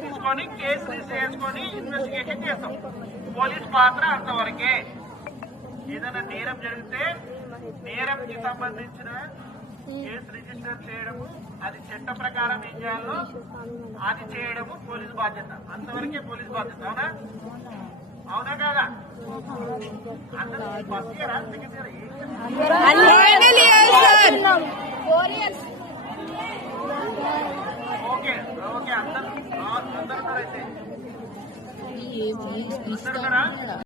తీసుకొని case register చేసుకొని investigation చేస్తాం. పోలీస్ పాత్ర అంతవరకే. ఏదైనా నేరం జరిగితే నేరంకి సంబంధించిన కేసు రిజిస్టర్ చేయడము, అది చట్ట ప్రకారం ఏం చేయాలో అది చేయడము పోలీస్ బాధ్యత. అంతవరకే పోలీస్ బాధ్యత. అవునా అవునా కాదా? అందరూ ఫస్ట్ ఇయరా సెకండ్ ఇయర్ ఓకే ఓకే అందరూ అయితే అందరు